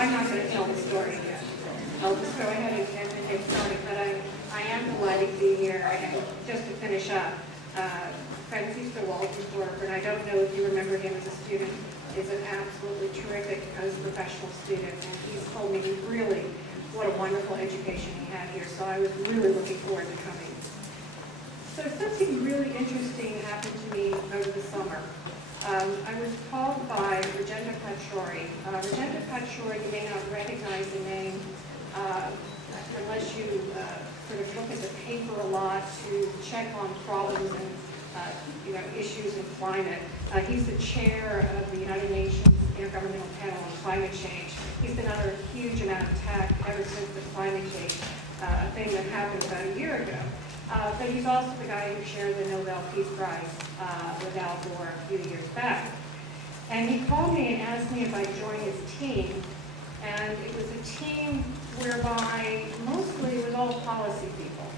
I'm not going to tell the story yet. I'll just go ahead and get started, but I am delighted to be here. And just to finish up, Francis Waltensdorf, and I don't know if you remember him as a student, is an absolutely terrific post-professional student, and he's told me really what a wonderful education he had here, so I was really looking forward to coming. So something really interesting happened to me over the summer. I was called by Regenta Paciori. Regenta Paciori, you may not recognize the name unless you sort of look at the paper a lot to check on problems and issues in climate. He's the chair of the United Nations Intergovernmental Panel on Climate Change. He's been under a huge amount of attack ever since the climate change thing that happened about a year ago. But he's also the guy who shared the Nobel Peace Prize with Al Gore a few years back. And he called me and asked me if I'd join his team. And it was a team whereby mostly it was all policy people.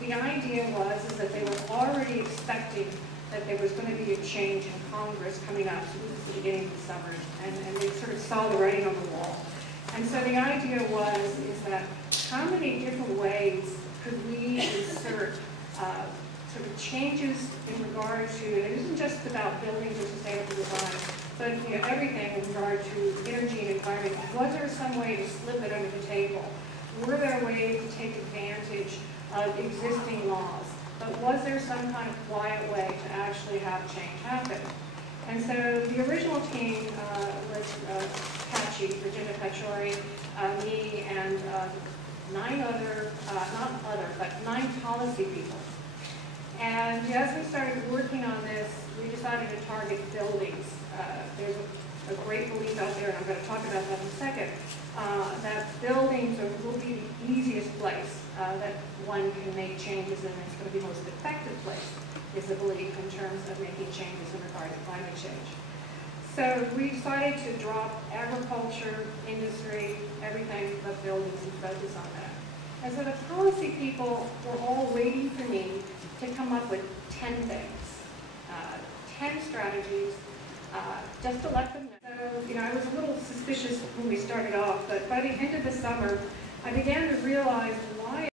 The idea was that they were already expecting that there was going to be a change in Congress coming up. So this is the beginning of the summer, and they sort of saw the writing on the wall. And so the idea is that how many different ways could we insert sort of changes in regard to, and it isn't just about buildings or sustainable design, but everything in regard to energy and environment. Was there some way to slip it under the table? Were there ways to take advantage of existing laws? But was there some kind of quiet way to actually have change happen? And so the original team was Regenta Paciori, me, and nine policy people. And as we started working on this, we decided to target buildings. There's a great belief out there, and I'm going to talk about that in a second, that buildings will be the easiest place that one can make changes, and it's going to be the most effective place, is the belief in terms of making changes in regard to climate change. So we decided to drop agriculture, industry, everything but buildings and focus on that. And so the policy people were all waiting for me to come up with 10 things, 10 strategies, just to let them know. So, I was a little suspicious when we started off, but by the end of the summer, I began to realize